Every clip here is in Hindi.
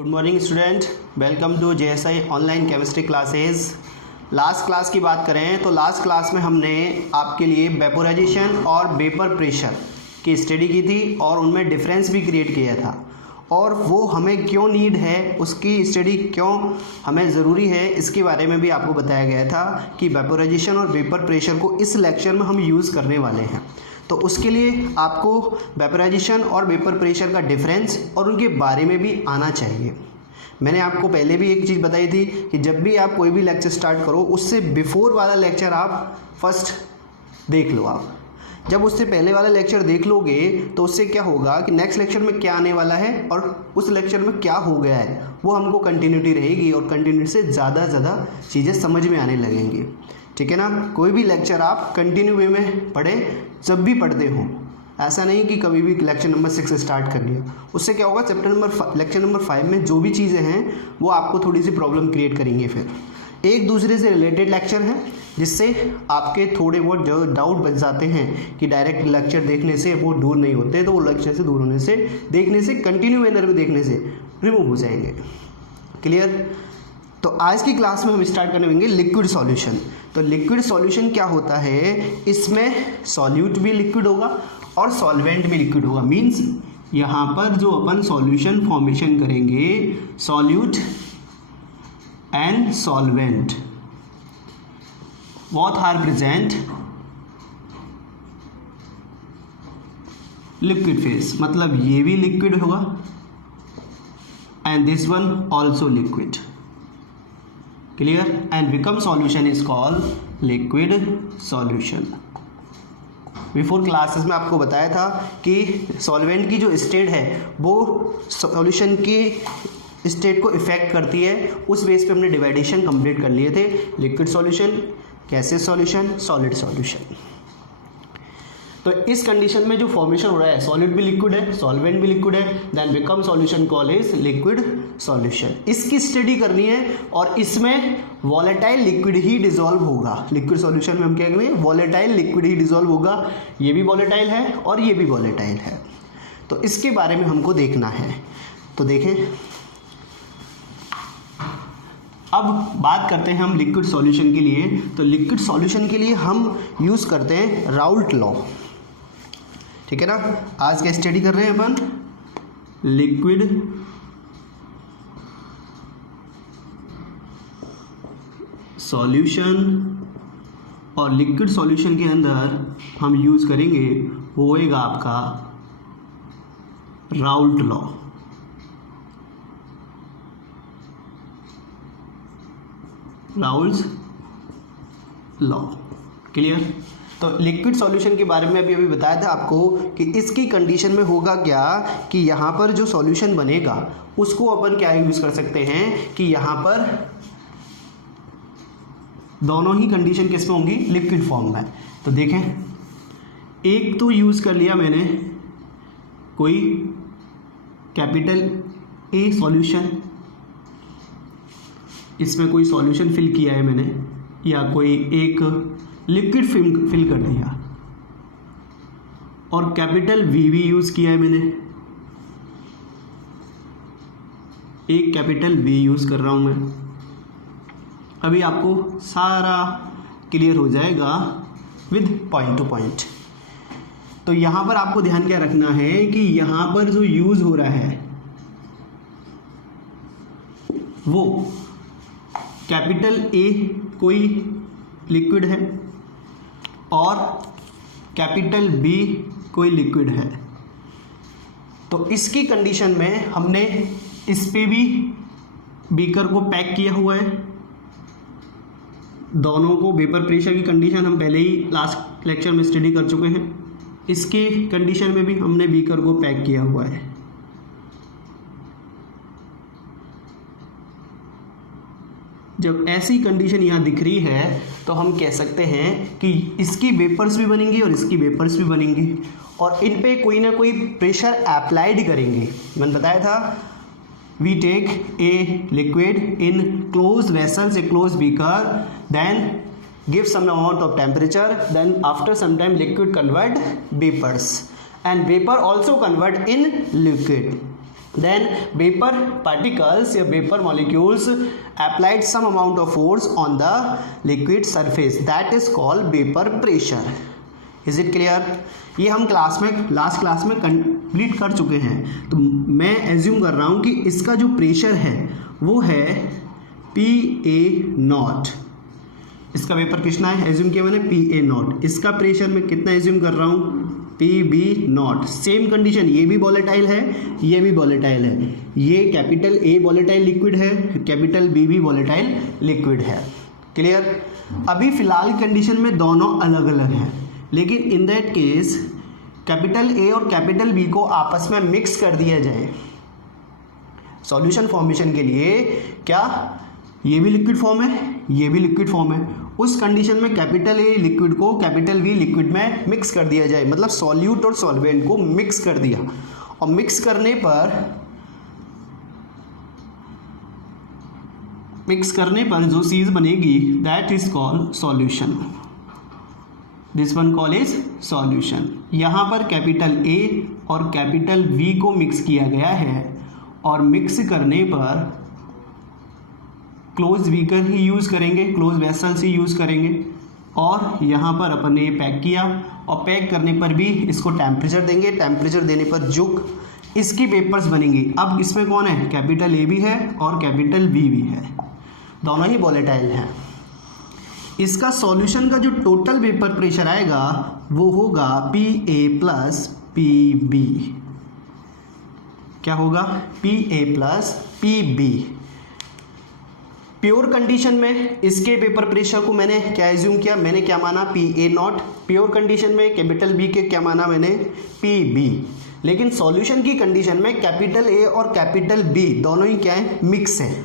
Good morning student, welcome to JSI online chemistry classes. Last class की बात करें तो लास्ट क्लास में हमने आपके लिए वेपोराइजेशन और वेपर प्रेशर की स्टडी की थी और उनमें डिफरेंस भी क्रिएट किया था और वो हमें क्यों नीड है, उसकी स्टडी क्यों हमें ज़रूरी है, इसके बारे में भी आपको बताया गया था कि वेपोराइजेशन और वेपर प्रेशर को इस लेक्चर में हम यूज़ करने वाले हैं। तो उसके लिए आपको वेपोराइजेशन और वेपर प्रेशर का डिफरेंस और उनके बारे में भी आना चाहिए। मैंने आपको पहले भी एक चीज़ बताई थी कि जब भी आप कोई भी लेक्चर स्टार्ट करो उससे बिफोर वाला लेक्चर आप फर्स्ट देख लो। आप जब उससे पहले वाला लेक्चर देख लोगे तो उससे क्या होगा कि नेक्स्ट लेक्चर में क्या आने वाला है और उस लेक्चर में क्या हो गया है वो हमको कंटिन्यूटी रहेगी और कंटिन्यूटी से ज़्यादा चीज़ें समझ में आने लगेंगी। ठीक है ना। कोई भी लेक्चर आप कंटिन्यू वे में पढ़ें जब भी पढ़ते हो, ऐसा नहीं कि कभी भी लेक्चर नंबर 6 स्टार्ट कर लिया। उससे क्या होगा, लेक्चर नंबर 5 में जो भी चीज़ें हैं वो आपको थोड़ी सी प्रॉब्लम क्रिएट करेंगे। फिर एक दूसरे से रिलेटेड लेक्चर हैं जिससे आपके थोड़े बहुत जो डाउट बच जाते हैं कि डायरेक्ट लेक्चर देखने से वो दूर नहीं होते, तो वो लेक्चर से दूर होने से, देखने से, कंटिन्यू मैनर में देखने से रिमूव हो जाएंगे। क्लियर। तो आज की क्लास में हम स्टार्ट करने होंगे लिक्विड सॉल्यूशन। तो लिक्विड सॉल्यूशन क्या होता है, इसमें सॉल्यूट भी लिक्विड होगा और सॉल्वेंट भी लिक्विड होगा। मीन्स यहाँ पर जो अपन सॉल्यूशन फॉर्मेशन करेंगे, solute and solvent both are present liquid phase, मतलब ये भी लिक्विड होगा and this one also liquid. Clear. And become solution is called liquid solution. Before classes में आपको बताया था कि सॉल्वेंट की जो स्टेट है वो सॉल्यूशन की स्टेट को इफेक्ट करती है। उस बेस पे हमने डिवाइडेशन कंप्लीट कर लिए थे। Liquid solution, gaseous solution, solid solution. तो इस कंडीशन में जो फॉर्मेशन हो रहा है, सॉलिड भी लिक्विड है, सॉल्वेंट भी लिक्विड है, then become solution called is liquid solution. इसकी स्टडी करनी है और इसमें वॉलेटाइल लिक्विड ही डिसॉल्व होगा। लिक्विड सॉल्यूशन में हम क्या करेंगे, वॉलेटाइल लिक्विड ही डिसॉल्व होगा। ये भी वॉलेटाइल है और ये भी वॉलेटाइल है, तो इसके बारे में हमको देखना है। तो देखें, अब बात करते हैं हम लिक्विड सॉल्यूशन के लिए। तो लिक्विड सॉल्यूशन के लिए हम यूज़ करते हैं राउल्ट लॉ। ठीक है ना। आज क्या स्टडी कर रहे हैं अपन, लिक्विड सॉल्यूशन, और लिक्विड सॉल्यूशन के अंदर हम यूज़ करेंगे वो होएगा आपका Raoult law. Raoult's law. Clear. तो लिक्विड सॉल्यूशन के बारे में अभी बताया था आपको कि इसकी कंडीशन में होगा क्या कि यहाँ पर जो सॉल्यूशन बनेगा उसको अपन क्या यूज़ कर सकते हैं कि यहाँ पर दोनों ही कंडीशन किस में होंगी, लिक्विड फॉर्म में। तो देखें, एक तो यूज़ कर लिया मैंने कोई कैपिटल ए सॉल्यूशन, इसमें कोई सॉल्यूशन फिल किया है मैंने, या कोई एक लिक्विड फिल कर दिया, और कैपिटल वी भी यूज़ किया है मैंने, एक कैपिटल वी यूज़ कर रहा हूँ मैं। अभी आपको सारा क्लियर हो जाएगा विद पॉइंट टू पॉइंट। तो यहाँ पर आपको ध्यान क्या रखना है कि यहाँ पर जो यूज़ हो रहा है वो कैपिटल ए कोई लिक्विड है और कैपिटल बी कोई लिक्विड है। तो इसकी कंडीशन में हमने इस पे भी बीकर को पैक किया हुआ है। दोनों को वेपर प्रेशर की कंडीशन हम पहले ही लास्ट लेक्चर में स्टडी कर चुके हैं। इसकी कंडीशन में भी हमने बीकर को पैक किया हुआ है। जब ऐसी कंडीशन यहाँ दिख रही है तो हम कह सकते हैं कि इसकी वेपर्स भी बनेंगी और इसकी वेपर्स भी बनेंगी और इन पे कोई ना कोई प्रेशर अप्लाइड करेंगे। मैंने बताया था, we take a liquid in close vessels, a close beaker, then give some amount of temperature, then after some time liquid convert vapours and vapour also convert in liquid. then vapor particles या vapor molecules applied some amount of force on the liquid surface that is called vapor pressure. Is it clear? ये हम लास्ट क्लास में कंप्लीट कर चुके हैं, तो मैं एज्यूम कर रहा हूँ कि इसका जो प्रेशर है वो है PA0. इसका वेपर कितना है एज्यूम किया मैंने PA0. इसका प्रेशर मैं कितना एज्यूम कर रहा हूँ PB0. सेम कंडीशन, ये भी वॉलेटाइल है, ये भी वॉलेटाइल है. ये कैपिटल A वॉलेटाइल लिक्विड है, कैपिटल B भी वॉलेटाइल लिक्विड है. क्लियर? अभी फिलहाल कंडीशन में दोनों अलग अलग हैं, लेकिन in that case capital A और कैपिटल B को आपस में मिक्स कर दिया जाए सॉल्यूशन फॉर्मेशन के लिए. क्या ये भी लिक्विड फॉर्म है, ये भी लिक्विड फॉर्म है. उस कंडीशन में कैपिटल A लिक्विड को कैपिटल B लिक्विड में मिक्स कर दिया जाए, मतलब सॉल्यूट और सॉल्वेंट को मिक्स कर दिया, और मिक्स करने पर जो चीज बनेगी that is called solution. This one call is solution. यहाँ पर कैपिटल A और कैपिटल V को मिक्स किया गया है, और मिक्स करने पर क्लोज बीकर ही यूज़ करेंगे, क्लोज वेसल्स ही यूज़ करेंगे. और यहाँ पर अपन ने पैक किया, और पैक करने पर भी इसको टेम्परेचर देंगे. टेम्परेचर देने पर जो इसकी वेपर्स बनेंगी, अब इसमें कौन है, कैपिटल A भी है और कैपिटल B भी है, दोनों ही वॉलेटाइल हैं. इसका सॉल्यूशन का जो टोटल वेपर प्रेशर आएगा वो होगा PA प्लस PB. क्या होगा, PA plus PB. Pure condition में इसके वेपर प्रेशर को मैंने क्या एज्यूम किया, मैंने क्या माना PA0. प्योर कंडीशन में कैपिटल B के क्या माना मैंने PB. लेकिन सॉल्यूशन की कंडीशन में कैपिटल A और कैपिटल B दोनों ही क्या है, मिक्स है.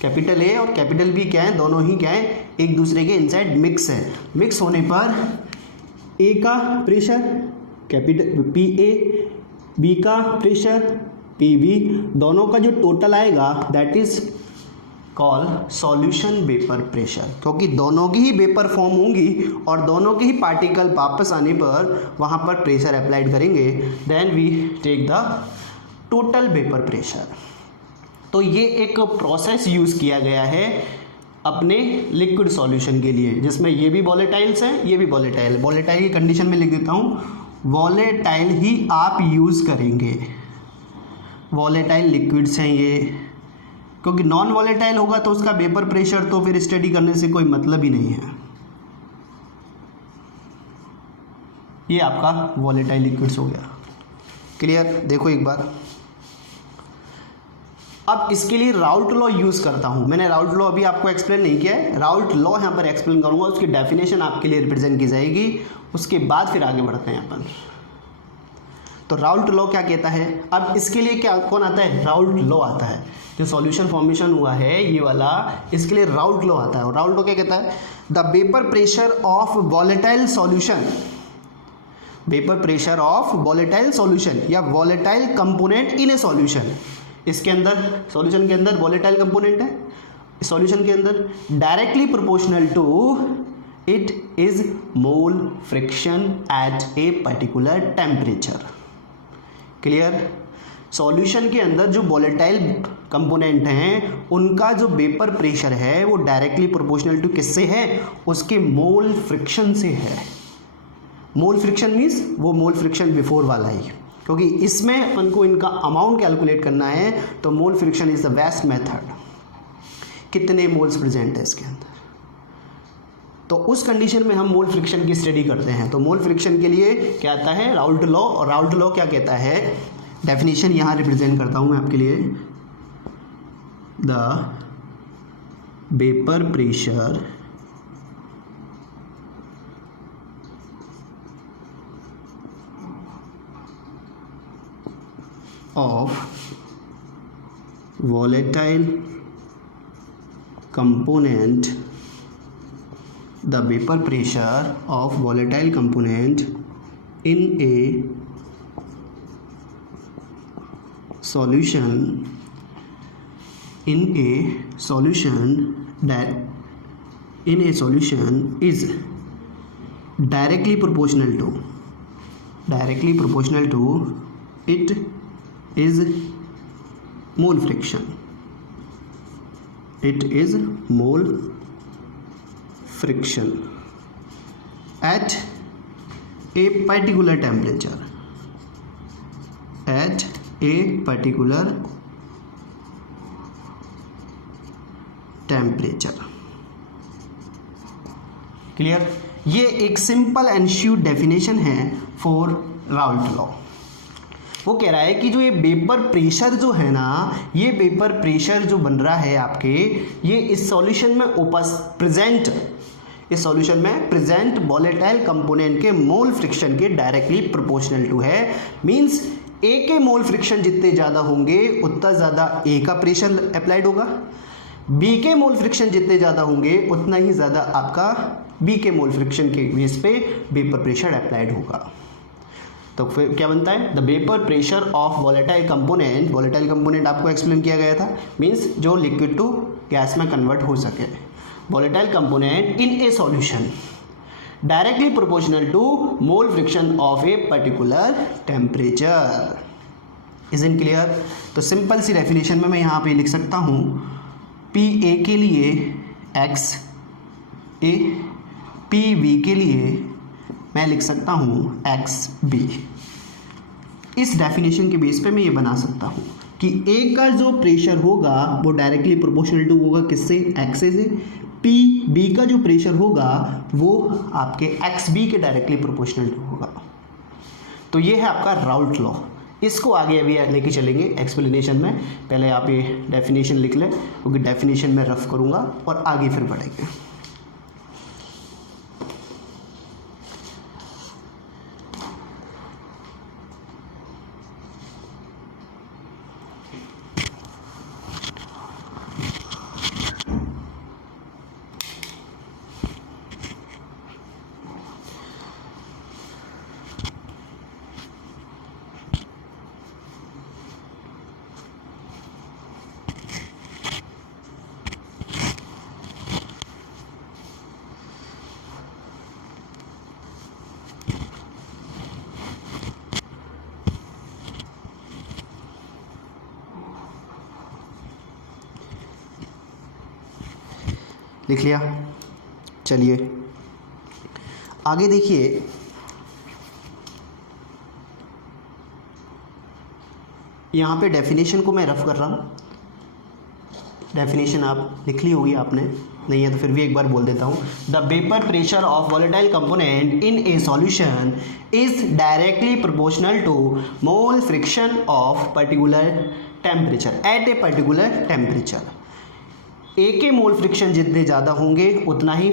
कैपिटल A और कैपिटल B क्या है, दोनों ही क्या है, एक दूसरे के इनसाइड मिक्स है. मिक्स होने पर A का प्रेशर कैपिटल PA, B का प्रेशर PB, दोनों का जो टोटल आएगा that is call solution vapour pressure. क्योंकि दोनों की ही वेपर फॉर्म होंगी और दोनों के ही पार्टिकल वापस आने पर वहाँ पर प्रेशर अप्लाइड करेंगे, then we take the total vapour pressure. तो ये एक प्रोसेस यूज़ किया गया है अपने लिक्विड सॉल्यूशन के लिए, जिसमें ये भी वॉलेटाइल्स हैं, ये भी वॉलेटाइल. वॉलेटाइल की कंडीशन में लिख देता हूँ, वॉलेटाइल ही आप यूज़ करेंगे. वॉलेटाइल लिक्विड्स हैं ये, क्योंकि नॉन वॉलेटाइल होगा तो उसका वेपर प्रेशर तो फिर स्टडी करने से कोई मतलब ही नहीं है. ये आपका वॉलेटाइल लिक्विड्स हो गया. क्लियर? देखो एक बार, अब इसके लिए राउल्ट लॉ यूज़ करता हूँ. मैंने राउल्ट लॉ अभी आपको एक्सप्लेन नहीं किया है, राउल्ट लॉ यहाँ पर एक्सप्लेन करूँगा, उसकी डेफिनेशन आपके लिए रिप्रेजेंट की जाएगी, उसके बाद फिर आगे बढ़ते हैं अपन. तो राउल्ट लॉ क्या कहता है, अब इसके लिए क्या कौन आता है, राउल्ट लॉ आता है. जो सॉल्यूशन फॉर्मेशन हुआ है ये वाला, इसके लिए राउल्ट लॉ आता है. और राउल्ट लॉ क्या कहता है, the vapour pressure of volatile solution, vapour pressure of volatile solution या volatile component in a solution. इसके अंदर सॉल्यूशन के अंदर वॉलेटाइल कंपोनेंट है, सॉल्यूशन के अंदर directly proportional to it is mole fraction at a particular temperature. Clear? Solution के अंदर जो वॉलेटाइल कंपोनेंट हैं उनका जो वेपर प्रेशर है वो डायरेक्टली प्रोपोर्शनल टू किससे है, उसके मोल फ्रिक्शन से है. मोल फ्रिक्शन मीन्स वो मोल फ्रिक्शन बिफोर वाला ही, क्योंकि इसमें अपन को इनका अमाउंट कैलकुलेट करना है. तो मोल fraction is the best method. कितने मोल्स प्रेजेंट है इसके अंदर, तो उस कंडीशन में हम मोल फ्रिक्शन की स्टडी करते हैं. तो मोल फ्रिक्शन के लिए क्या आता है, राउल्ट लॉ. और राउल्ट लॉ क्या कहता है, डेफिनेशन यहाँ रिप्रेजेंट करता हूँ मैं आपके लिए. The vapour pressure of volatile component, the vapor pressure of volatile component in a solution is directly proportional to it is mole fraction, it is mole fraction at a particular temperature, at a particular temperature. Clear? ये एक सिंपल एंड श्योर डेफिनेशन है फॉर राउल्ट लॉ। वो कह रहा है कि जो ये वेपर प्रेशर जो है ना, ये वेपर प्रेशर जो बन रहा है आपके, ये इस सॉल्यूशन में प्रेजेंट, इस सॉल्यूशन में प्रेजेंट वोलेटाइल कंपोनेंट के मोल फ्रिक्शन के डायरेक्टली प्रोपोर्शनल टू है। मींस ए के मोल फ्रिक्शन जितने ज़्यादा होंगे उतना ज़्यादा ए का प्रेशर अप्लाइड होगा, बी के मोल फ्रिक्शन जितने ज़्यादा होंगे उतना ही ज़्यादा आपका बी के मोल फ्रिक्शन के बेस पे वेपर प्रेशर अप्लाइड होगा। तो फिर क्या बनता है? The vapour pressure of volatile component, volatile component आपको एक्सप्लेन किया गया था, मीन्स जो लिक्विड टू गैस में कन्वर्ट हो सके। Volatile component in a solution directly proportional to mole fraction of a particular temperature. Is in clear? तो सिंपल सी डेफिनेशन में मैं यहाँ पे लिख सकता हूँ, पी ए के लिए एक्स ए, पी बी के लिए मैं लिख सकता हूँ एक्स बी। इस डेफिनेशन के बेस पे मैं ये बना सकता हूँ कि ए का जो प्रेशर होगा वो डायरेक्टली प्रोपोर्शनल टू होगा किससे? एक्स से। पी बी का जो प्रेशर होगा वो आपके एक्स बी के डायरेक्टली प्रोपोर्शनल टू होगा। तो ये है आपका राउल्ट लॉ। इसको आगे अभी लेके चलेंगे एक्सप्लेनेशन में। पहले आप ये डेफिनेशन लिख लें, क्योंकि डेफिनेशन में रफ करूँगा और आगे फिर बढ़ेंगे। लिख लिया? चलिए आगे देखिए, यहाँ पे डेफिनेशन को मैं रफ कर रहा हूँ। डेफिनेशन आप लिख ली होगी आपने, नहीं है तो फिर भी एक बार बोल देता हूँ। The vapour pressure of volatile component in a solution is directly proportional to mole fraction of particular temperature at a particular temperature. A के मोल फ्रिक्शन जितने ज़्यादा होंगे उतना ही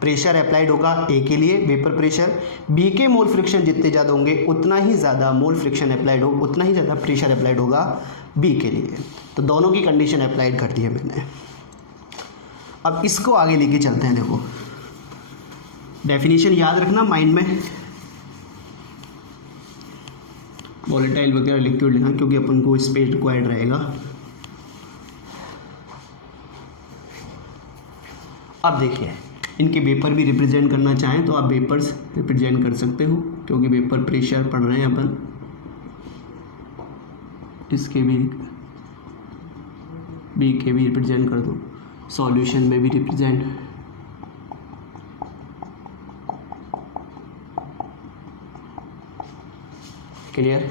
प्रेशर अप्लाइड होगा ए के लिए, वेपर प्रेशर। बी के मोल फ्रिक्शन जितने ज़्यादा होंगे उतना ही ज़्यादा मोल फ्रिक्शन अप्लाइड होगा, उतना ही ज़्यादा प्रेशर अप्लाइड होगा बी के लिए। तो दोनों की कंडीशन अप्लाइड कर दी है मैंने। अब इसको आगे लेके चलते हैं। देखो डेफिनेशन याद रखना माइंड में, वोलेटाइल वगैरह लिक्विड लेना, क्योंकि अपन को स्पेस रिक्वायर्ड रहेगा। अब देखिए, इनके वेपर भी रिप्रेजेंट करना चाहें तो आप वेपर्स रिप्रेजेंट कर सकते हो, क्योंकि वेपर प्रेशर पढ़ रहे हैं अपन। इसके भी बी के भी रिप्रेजेंट कर दो, सॉल्यूशन में भी रिप्रेजेंट। क्लियर?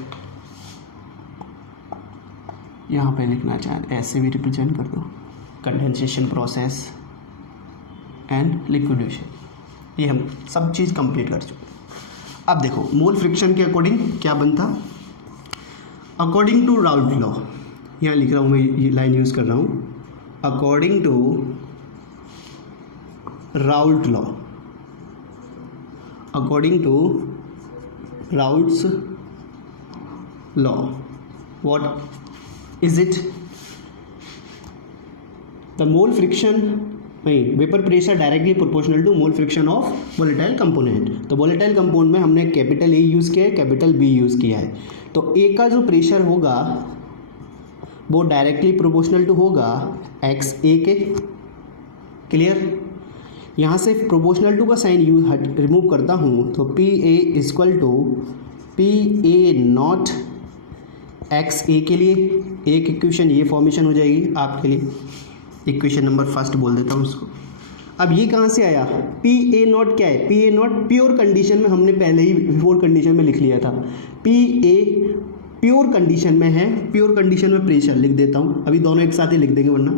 यहाँ पे लिखना चाहें ऐसे भी रिप्रेजेंट कर दो, कंडेंसेशन प्रोसेस एंड लिक्विडेशन। ये हम सब चीज़ कंप्लीट कर चुके हैं। अब देखो मोल फ्रिक्शन के अकॉर्डिंग क्या बनता, अकॉर्डिंग टू राउल्ट लॉ, यहाँ लिख रहा हूँ मैं, ये लाइन यूज़ कर रहा हूँ, according to Raoult law, according to Raoult's law, what is it? The mole fraction, नहीं, vapour pressure directly proportional to mole fraction of volatile component. तो वोलेटाइल कंपोनेंट में हमने कैपिटल ए यूज़ किया है, कैपिटल बी यूज़ किया है। तो ए का जो प्रेशर होगा वो डायरेक्टली प्रोपोर्शनल टू होगा एक्स ए के। क्लियर? यहाँ से प्रोपोर्शनल टू का साइन रिमूव करता हूँ तो P A equal to P A naught X A के लिए एक इक्वेशन ये फॉर्मेशन हो जाएगी आपके लिए, इक्वेशन नंबर फर्स्ट बोल देता हूँ उसको। अब ये कहाँ से आया, पी ए नॉट क्या है, P A naught pure condition में हमने पहले ही बिफोर कंडीशन में लिख लिया था, पी ए प्योर कंडीशन में है, प्योर कंडीशन में प्रेशर लिख देता हूँ, अभी दोनों एक साथ ही लिख देंगे वरना।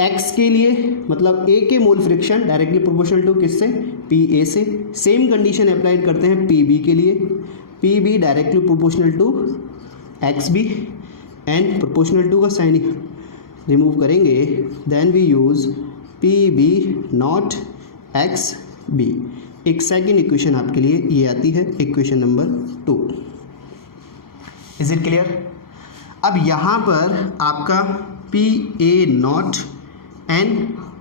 एक्स के लिए मतलब ए के mole fraction directly proportional to किससे, पी ए से। सेम कंडीशन अप्लाई करते हैं पी बी के लिए, P B directly proportional to X B and proportional to का साइन रिमूव करेंगे, then we use P B naught X B. एक सेकेंड इक्वेशन आपके लिए ये आती है, equation number 2। Is it clear. अब यहाँ पर आपका P A naught and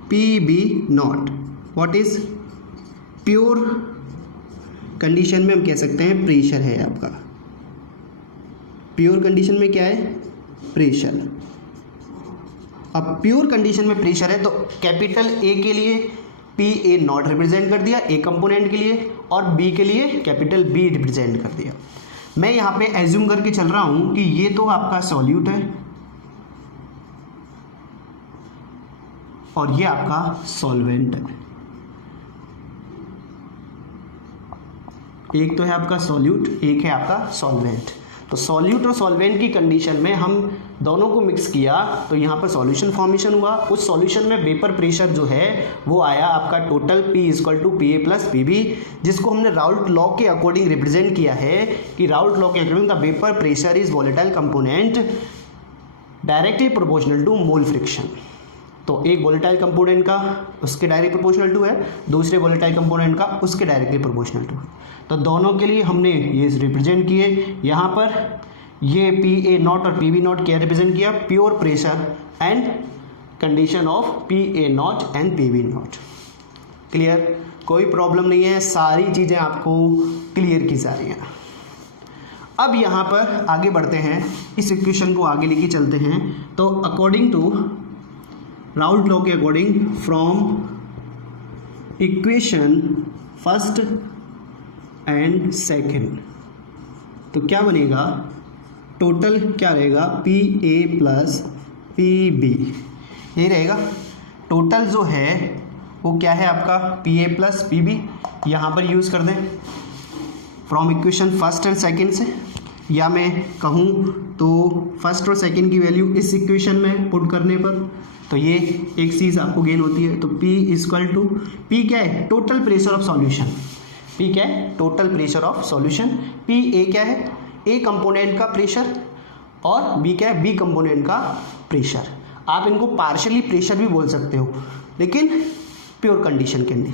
P B naught what is pure condition में हम कह सकते हैं प्रेशर है आपका, प्योर कंडीशन में क्या है, प्रेशर। अब प्योर कंडीशन में प्रेशर है तो कैपिटल ए के लिए पी ए नॉट रिप्रेजेंट कर दिया ए कंपोनेंट के लिए, और बी के लिए कैपिटल बी रिप्रेजेंट कर दिया। मैं यहाँ पे एज्यूम करके चल रहा हूँ कि ये तो आपका सॉल्यूट है और ये आपका सॉल्वेंट है। एक तो है आपका सॉल्यूट, एक है आपका सॉल्वेंट। तो सॉल्यूट और सॉल्वेंट की कंडीशन में हम दोनों को मिक्स किया तो यहाँ पर सॉल्यूशन फॉर्मेशन हुआ। उस सॉल्यूशन में वेपर प्रेशर जो है वो आया आपका total P equal to P A plus P B, जिसको हमने राउल्ट लॉ के अकॉर्डिंग रिप्रेजेंट किया है कि राउल्ट लॉ के according the vapour pressure is volatile component directly proportional to mole fraction. तो एक वोलेटाइल कंपोनेंट का उसके डायरेक्ट प्रोपोर्शनल टू है, दूसरे वोलेटाइल कंपोनेंट का उसके डायरेक्टली प्रोपोर्शनल टू। तो दोनों के लिए हमने ये रिप्रेजेंट किए। यहाँ पर ये पी ए नॉट और पी बी नॉट क्या रिप्रेजेंट किया, pure pressure and condition of P A naught and P B naught. Clear, कोई प्रॉब्लम नहीं है, सारी चीज़ें आपको क्लियर की जा रही हैं। अब यहाँ पर आगे बढ़ते हैं, इस इक्वेशन को आगे लेके चलते हैं। तो अकॉर्डिंग टू राउल्ट लॉ के according from equation first and second, तो क्या बनेगा, टोटल क्या रहेगा, P A plus P B, यही रहेगा। टोटल जो है वो क्या है आपका P A plus P B, यहाँ पर यूज़ कर दें from equation first and second से, या मैं कहूँ तो फर्स्ट और सेकेंड की वैल्यू इस इक्वेशन में पुट करने पर तो ये एक चीज़ आपको गेन होती है। तो P इक्वल टू, P क्या है, total pressure of solution, P क्या है, total pressure of solution. P A क्या है, A कंपोनेंट का प्रेशर, और B क्या है, B कंपोनेंट का प्रेशर। आप इनको पार्शियली प्रेशर भी बोल सकते हो, लेकिन प्योर कंडीशन के अंदर,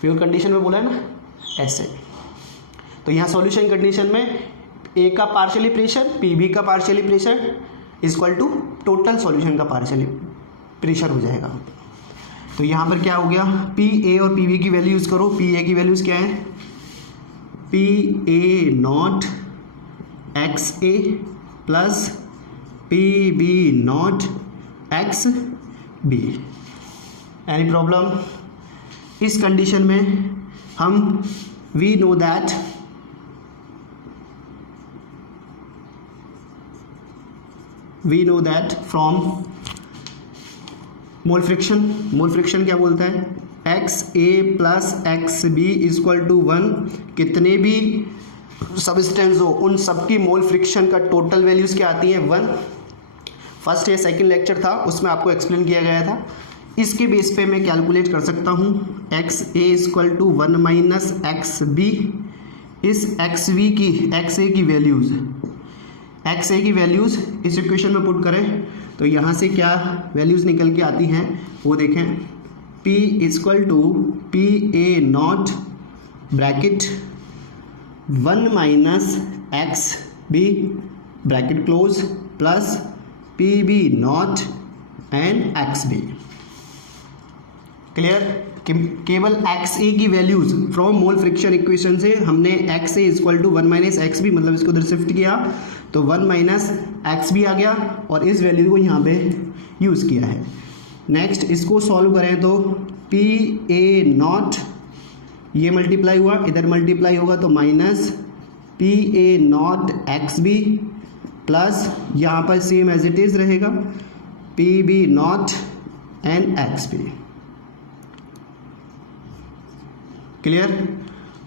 प्योर कंडीशन में बोला है ना ऐसे। तो यहाँ सॉल्यूशन कंडीशन में A का पार्शियली प्रेशर, PB का partially pressure equal to total solution का पार्शियली प्रेशर हो जाएगा। तो यहाँ पर क्या हो गया, पी ए और पी बी की वैल्यू यूज़ करो। पी ए की वैल्यूज़ क्या है, P A naught X A plus P B naught X B. Any problem, इस कंडीशन में हम we know that from mole fraction क्या बोलता है, X A plus X B equal to 1। कितने भी सबस्टेंस हो उन सबकी मोल फ्रिक्शन का टोटल वैल्यूज़ क्या आती हैं, 1। फर्स्ट या सेकंड लेक्चर था उसमें आपको एक्सप्लेन किया गया था। इसके बेस पे मैं कैलकुलेट कर सकता हूँ X A equal to 1 minus X B. इस एक्स बी की एक्स ए की वैल्यूज़ इस इक्वेशन में पुट करें तो यहाँ से क्या वैल्यूज़ निकल के आती हैं वो देखें। P equal to P A naught bracket 1 minus X B bracket close plus P B naught and X B. Clear, केवल एक्स ए की values from mole fraction equation से हमने X A equal to 1 minus X B, मतलब इसको उधर शिफ्ट किया तो 1 माइनस एक्स बी आ गया और इस वैल्यू को यहाँ पे यूज़ किया है। नेक्स्ट इसको सॉल्व करें तो पी ए नॉट ये मल्टीप्लाई हुआ, इधर मल्टीप्लाई होगा तो minus P A naught X B plus यहाँ पर सेम एज इट इज़ रहेगा P B naught and X B. Clear.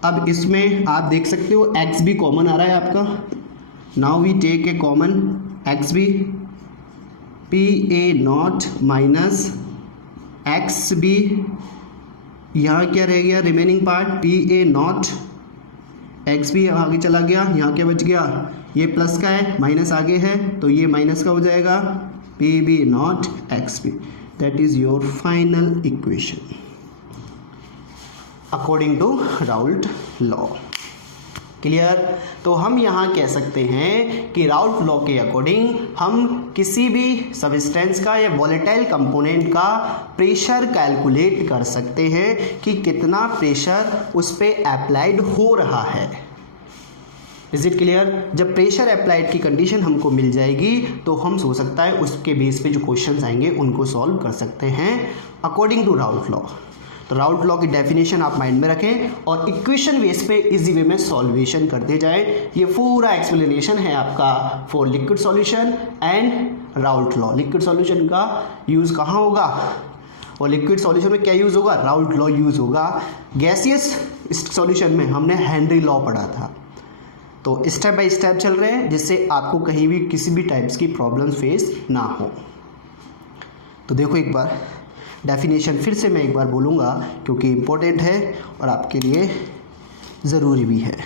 अब इसमें आप देख सकते हो एक्स बी कॉमन आ रहा है आपका। Now we take a common X B, P A naught minus X B, यहाँ क्या रह गया remaining part P A naught, X B आगे चला गया, यहाँ क्या बच गया, ये प्लस का है माइनस आगे है तो ये माइनस का हो जाएगा P B naught X B. That is your final equation according to Raoult law. Clear. तो हम यहाँ कह सकते हैं कि राउल्ट लॉ के अकॉर्डिंग हम किसी भी सब्सटेंस का या वॉलेटाइल कंपोनेंट का प्रेशर कैलकुलेट कर सकते हैं कि कितना प्रेशर उस पर अप्लाइड हो रहा है। Is it clear. जब प्रेशर अप्लाइड की कंडीशन हमको मिल जाएगी तो हम हो सकता है उसके बेस पे जो क्वेश्चंस आएंगे उनको सॉल्व कर सकते हैं अकॉर्डिंग टू राउल्ट लॉ। तो राउल्ट लॉ की डेफिनेशन आप माइंड में रखें और इक्वेशन बेस पे इजी वे में सॉल्वेशन करते जाएं। ये पूरा एक्सप्लेनेशन है आपका for liquid solution and Raoult law. Liquid solution का यूज़ कहाँ होगा और लिक्विड सॉल्यूशन में क्या यूज़ होगा, राउल्ट लॉ यूज़ होगा। गैसियस सॉल्यूशन में हमने हेनरी लॉ पढ़ा था। तो स्टेप बाय स्टेप चल रहे हैं जिससे आपको कहीं भी किसी भी टाइप्स की प्रॉब्लम फेस ना हो। तो देखो एक बार डेफिनेशन फिर से मैं एक बार बोलूँगा क्योंकि इम्पोर्टेंट है और आपके लिए ज़रूरी भी है।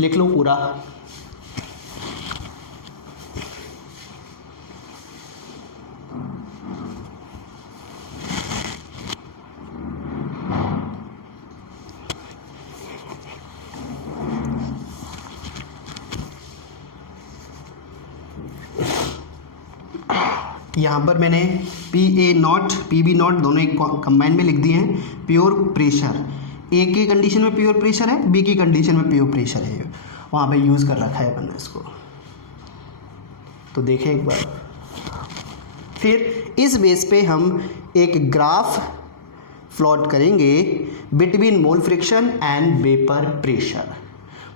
लिख लो पूरा। यहाँ पर मैंने P A naught P B naught दोनों एक कंबाइन में लिख दिए हैं। प्योर प्रेशर, ए की कंडीशन में प्योर प्रेशर है, बी की कंडीशन में प्योर प्रेशर है, वहाँ पे यूज़ कर रखा है अपन ने इसको। तो देखें एक बार। फिर इस बेस पे हम एक ग्राफ प्लॉट करेंगे between mole fraction and vapour pressure.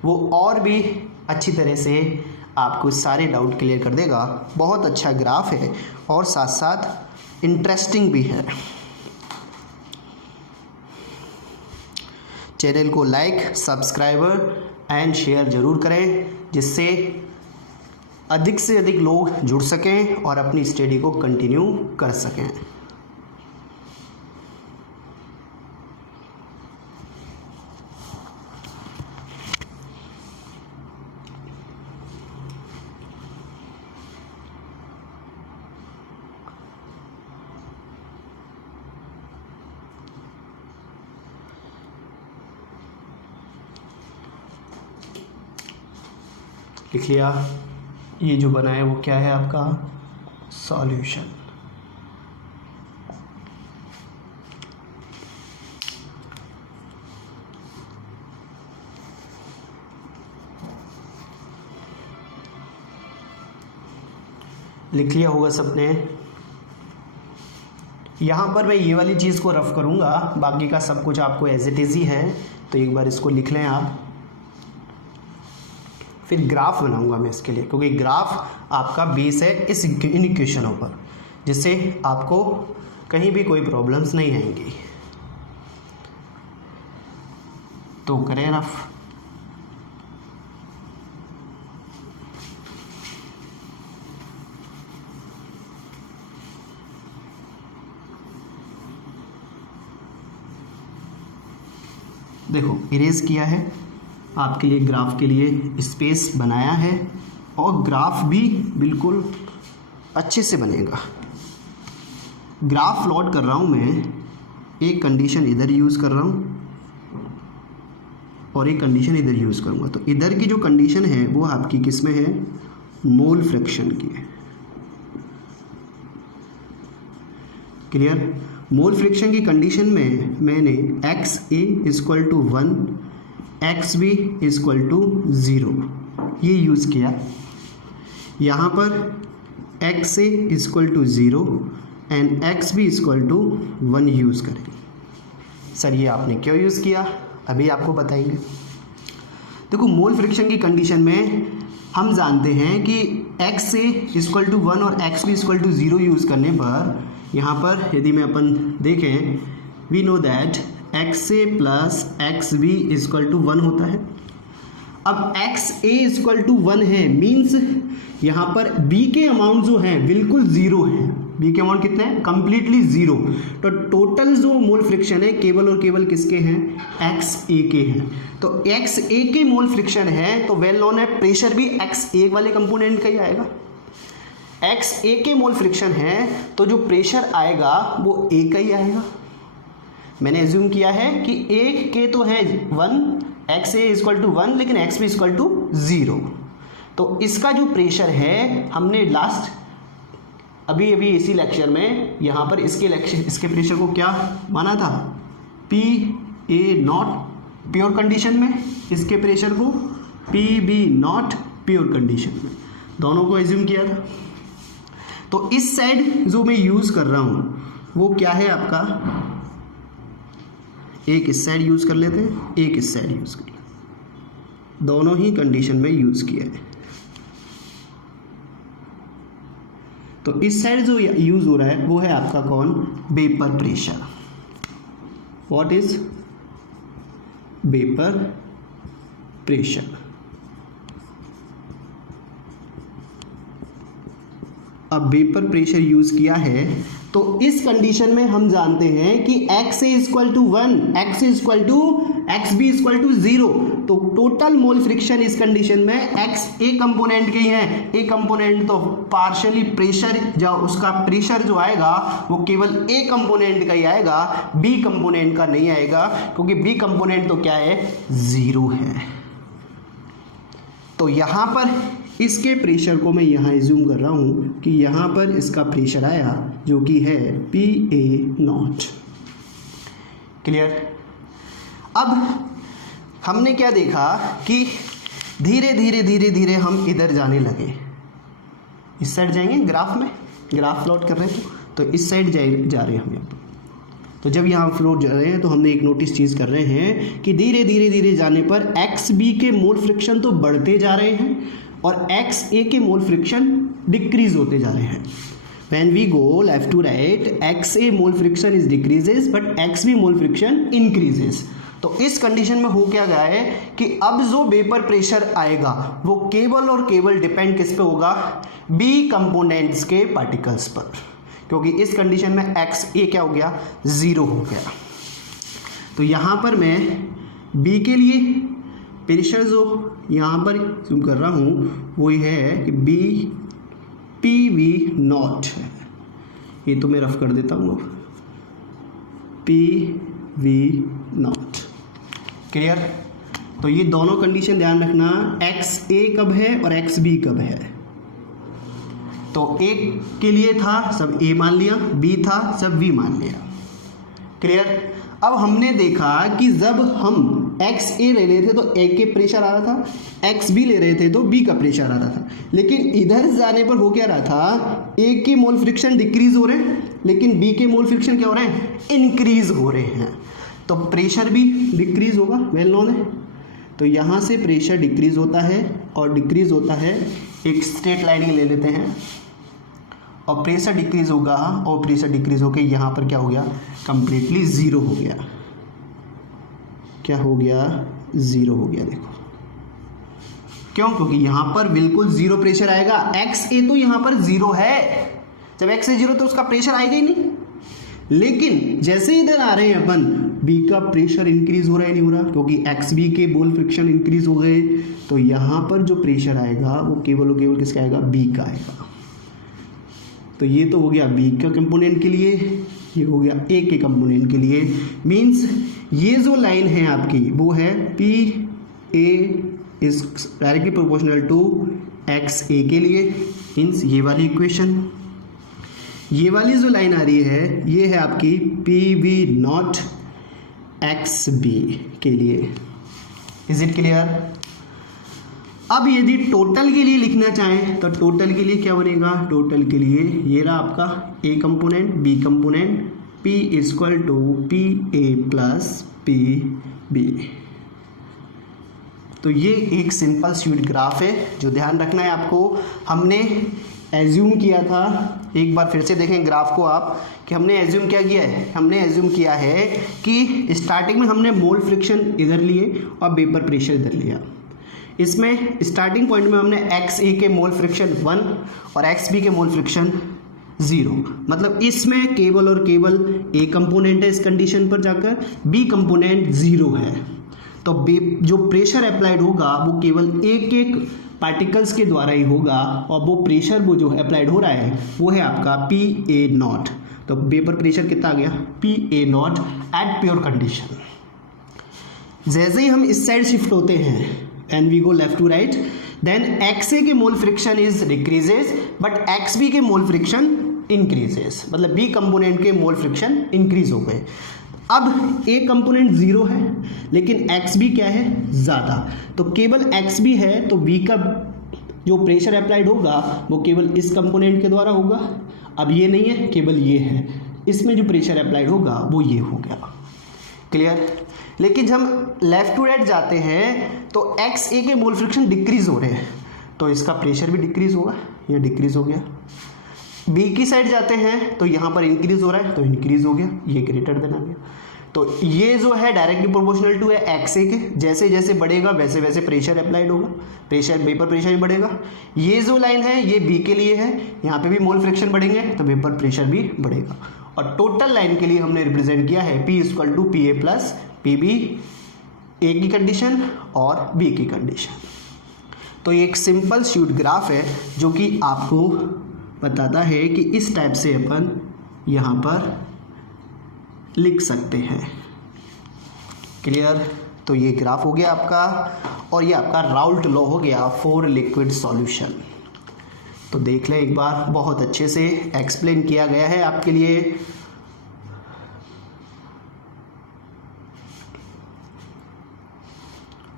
वो और भी अच्छी तरह से आपको सारे डाउट क्लियर कर देगा। बहुत अच्छा ग्राफ है और साथ साथ इंटरेस्टिंग भी है। चैनल को लाइक, सब्सक्राइबर एंड शेयर ज़रूर करें जिससे अधिक से अधिक लोग जुड़ सकें और अपनी स्टडी को कंटिन्यू कर सकें। लिख लिया। ये जो बना है वो क्या है आपका सॉल्यूशन। लिख लिया होगा सबने। यहाँ पर मैं ये वाली चीज़ को रफ करूँगा, बाकी का सब कुछ आपको एज इट इज़ ही है। तो एक बार इसको लिख लें आप। फिर ग्राफ बनाऊंगा मैं इसके लिए क्योंकि ग्राफ आपका बेस है इन इक्वेशनों पर, जिससे आपको कहीं भी कोई प्रॉब्लम्स नहीं आएंगी। तो करें रफ। देखो इरेज किया है आपके लिए, ग्राफ के लिए स्पेस बनाया है और ग्राफ भी बिल्कुल अच्छे से बनेगा। ग्राफ प्लॉट कर रहा हूँ मैं, एक कंडीशन इधर यूज़ कर रहा हूँ और एक कंडीशन इधर यूज़ करूँगा। तो इधर की जो कंडीशन है वो आपकी किस में है, मोल फ्रैक्शन की है। क्लियर। मोल फ्रैक्शन की कंडीशन में मैंने X A equal to 1, X B equal to 0 ये यूज़ किया। यहाँ पर X A equal to 0 and X B equal to 1 use करेंगे। सर ये आपने क्यों यूज़ किया, अभी आपको बताएंगे। देखो मोल फ्रिक्शन की कंडीशन में हम जानते हैं कि x a इक्वल टू 1 और x b equal to 0 use करने पर यहाँ पर यदि मैं अपन देखें, we know that x a plus X B equal to 1 होता है। अब x a इक्वल टू 1 है, मीन्स यहाँ पर b के अमाउंट जो हैं बिल्कुल ज़ीरो हैं। b के अमाउंट कितने हैं? Completely zero. तो टोटल जो मोल फ्रिक्शन है केवल और केवल किसके हैं? x a के हैं। तो x a के मोल फ्रिक्शन है तो वेल नोन है प्रेशर भी x a वाले कंपोनेंट का ही आएगा। x a के मोल फ्रिक्शन है तो जो प्रेशर आएगा वो a का ही आएगा। मैंने एज्यूम किया है कि एक के तो है 1, एक्स ए इक्वल टू 1, लेकिन एक्स बी इक्वल टू 0। तो इसका जो प्रेशर है हमने लास्ट अभी इसी लेक्चर में यहाँ पर इसके प्रेशर को क्या माना था? P A naught pure condition में, इसके प्रेशर को P B naught pure condition में, दोनों को एज्यूम किया था। तो इस साइड जो मैं यूज़ कर रहा हूँ वो क्या है आपका, एक इस साइड यूज़ कर लेते हैं, एक इस साइड यूज़ कर लेते हैं, दोनों ही कंडीशन में यूज़ किया है। तो इस साइड जो यूज़ हो रहा है वो है आपका कौन? Vapour pressure. What is vapour pressure? अब वेपर प्रेशर यूज़ किया है तो इस कंडीशन में हम जानते हैं कि x a equal to 1, x equal to X B equal to 0। तो टोटल मोल फ्रिक्शन इस कंडीशन में x a कंपोनेंट के ही है। a कंपोनेंट तो पार्शियली प्रेशर जो उसका प्रेशर जो आएगा वो केवल a कंपोनेंट का ही आएगा, b कंपोनेंट का नहीं आएगा, क्योंकि b कंपोनेंट तो क्या है? 0 है। तो यहाँ पर इसके प्रेशर को मैं यहाँ एज्यूम कर रहा हूँ कि यहाँ पर इसका प्रेशर आया जो कि है पी ए नॉट। क्लियर? अब हमने क्या देखा कि धीरे धीरे धीरे धीरे हम इधर जाने लगे, इस साइड जाएंगे, ग्राफ प्लॉट कर रहे हैं तो इस साइड जा रहे हैं हम यहाँ पर। तो जब यहाँ फ्लोट जा रहे हैं तो हमने एक नोटिस चीज़ कर रहे हैं कि धीरे धीरे धीरे जाने पर एक्स बी के मोल फ्रिक्शन तो बढ़ते जा रहे हैं और एक्स ए के मोल फ्रिक्शन डिक्रीज होते जा रहे हैं। When we go left to right, X A mole fraction is decreases but X B mole fraction increases. तो इस कंडीशन में हो क्या गया है कि अब जो वेपर प्रेशर आएगा वो केवल और केवल डिपेंड किस पे होगा? बी कंपोनेंट्स के पार्टिकल्स पर, क्योंकि इस कंडीशन में एक्स ए क्या हो गया? 0 हो गया। तो यहाँ पर मैं बी के लिए प्रेशर जो यहाँ पर जूम कर रहा हूँ वो ये है कि बी पी वी नॉट है, ये तो मैं रफ कर देता हूँ अब, पी वी नॉट। क्लियर? तो ये दोनों कंडीशन ध्यान रखना, एक्स ए कब है और एक्स बी कब है। तो ए के लिए था सब ए मान लिया, बी था सब बी मान लिया। क्लियर? अब हमने देखा कि जब हम एक्स ए ले रहे थे तो ए के प्रेशर आ रहा था, एक्स बी ले रहे थे तो बी का प्रेशर आ रहा था, लेकिन इधर जाने पर हो क्या रहा था? ए के मोल फ्रिक्शन डिक्रीज हो रहे हैं लेकिन बी के मोल फ्रिक्शन क्या हो रहे हैं? इंक्रीज हो रहे हैं। तो प्रेशर भी डिक्रीज होगा, वेल नोन है। तो यहाँ से प्रेशर डिक्रीज होता है और डिक्रीज होता है, एक स्ट्रेट लाइनिंग ले लेते हैं, और प्रेशर डिक्रीज होगा और प्रेशर डिक्रीज होकर यहाँ पर क्या हो गया? कंप्लीटली 0 हो गया। क्या हो गया? 0 हो गया। देखो क्यों? क्योंकि यहाँ पर बिल्कुल 0 प्रेशर आएगा। एक्स ए तो यहाँ पर 0 है, जब एक्स ए 0 तो उसका प्रेशर आएगा ही नहीं। लेकिन जैसे इधर आ रहे हैं अपन, बी का प्रेशर इंक्रीज हो रहा है, नहीं हो रहा, क्योंकि एक्स बी के मोल फ्रिक्शन इंक्रीज हो गए। तो यहाँ पर जो प्रेशर आएगा वो केवल और केवल किसका आएगा? बी का आएगा। तो ये तो हो गया बी का कंपोनेंट के लिए, ये हो गया ए के कंपोनेंट के लिए। मीन्स ये जो लाइन है आपकी वो है P A is directly proportional to X A के लिए। मीन्स ये वाली इक्वेशन, ये वाली जो लाइन आ रही है ये है आपकी P V naught X B के लिए। Is it clear? अब यदि टोटल के लिए लिखना चाहें तो टोटल के लिए क्या बनेगा? टोटल के लिए ये रहा आपका A component, B component, P equal to P A plus P B. तो ये एक सिंपल स्वीट ग्राफ है जो ध्यान रखना है आपको। हमने एज्यूम किया था, एक बार फिर से देखें ग्राफ को आप, कि हमने एज्यूम क्या किया है, हमने एज्यूम किया है कि स्टार्टिंग में हमने मोल फ्रिक्शन इधर लिए और वेपर प्रेशर इधर लिया। इसमें स्टार्टिंग पॉइंट में हमने XA के मोल फ्रिक्शन 1 और XB के मोल फ्रिक्शन 0, मतलब इसमें केवल और केवल A कंपोनेंट है इस कंडीशन पर जाकर, B कंपोनेंट 0 है। तो जो प्रेशर अप्लाइड होगा वो केवल एक एक पार्टिकल्स के द्वारा ही होगा, और वो प्रेशर वो जो अप्लाइड हो रहा है वो है आपका PA0। तो वेपर प्रेशर कितना आ गया, PA0 एट प्योर कंडीशन। जैसे ही हम इस साइड शिफ्ट होते हैं and we go left to right, then XA के mole fraction is decreases but XB के मोल फ्रिक्शन इंक्रीजेस, मतलब B कंपोनेंट के मोल फ्रिक्शन इंक्रीज हो गए। अब A कंपोनेंट 0 है लेकिन XB क्या है, ज़्यादा, तो केवल XB है तो B का जो प्रेशर अप्लाइड होगा वो केवल इस कंपोनेंट के द्वारा होगा। अब ये नहीं है, केवल ये है, इसमें जो प्रेशर अप्लाइड होगा वो ये हो गया। क्लियर। लेकिन जब हम लेफ्ट टू राइट जाते हैं तो XA के मोल फ्रिक्शन डिक्रीज हो रहे हैं, तो इसका प्रेशर भी डिक्रीज होगा, ये डिक्रीज हो गया। B की साइड जाते हैं तो यहाँ पर इंक्रीज हो रहा है, तो इंक्रीज हो गया, ये ग्रेटर देन आ गया। तो ये जो है डायरेक्टली प्रोपोर्शनल टू है XA के, जैसे जैसे बढ़ेगा वैसे वैसे प्रेशर अप्लाइड होगा, प्रेशर वेपर प्रेशर भी बढ़ेगा। ये जो लाइन है ये B के लिए है, यहाँ पे भी मोल फ्रिक्शन बढ़ेंगे तो वेपर प्रेशर भी बढ़ेगा। और टोटल लाइन के लिए हमने रिप्रेजेंट किया है P equal to PA plus PB, A की कंडीशन और B की कंडीशन। तो ये एक सिंपल स्वीट ग्राफ है जो कि आपको बताता है कि इस टाइप से अपन यहाँ पर लिख सकते हैं। क्लियर। तो ये ग्राफ हो गया आपका, और ये आपका राउल्ट लॉ हो गया फॉर लिक्विड सॉल्यूशन। तो देख लें एक बार, बहुत अच्छे से एक्सप्लेन किया गया है आपके लिए।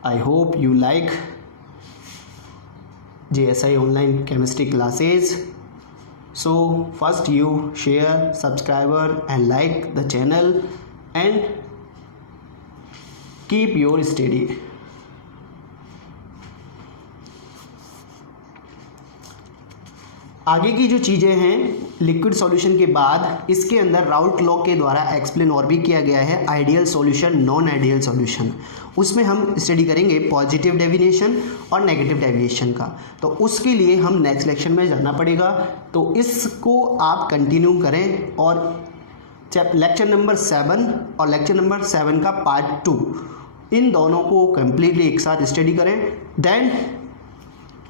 I hope you like JSI online chemistry classes. So first you share, subscribe and like the channel and keep your study. आगे की जो चीज़ें हैं लिक्विड सॉल्यूशन के बाद, इसके अंदर राउल्ट लॉ के द्वारा एक्सप्लेन और भी किया गया है ideal solution, non ideal solution. उसमें हम स्टडी करेंगे पॉजिटिव डेविएशन और नेगेटिव डेविएशन का। तो उसके लिए हम नेक्स्ट लेक्चर में जाना पड़ेगा, तो इसको आप कंटिन्यू करें और लेक्चर नंबर 7 और लेक्चर नंबर 7 का पार्ट 2 इन दोनों को कंप्लीटली एक साथ स्टडी करें। Then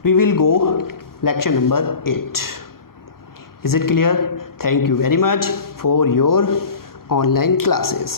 we will go lecture number 8. Is it clear? Thank you very much for your online classes.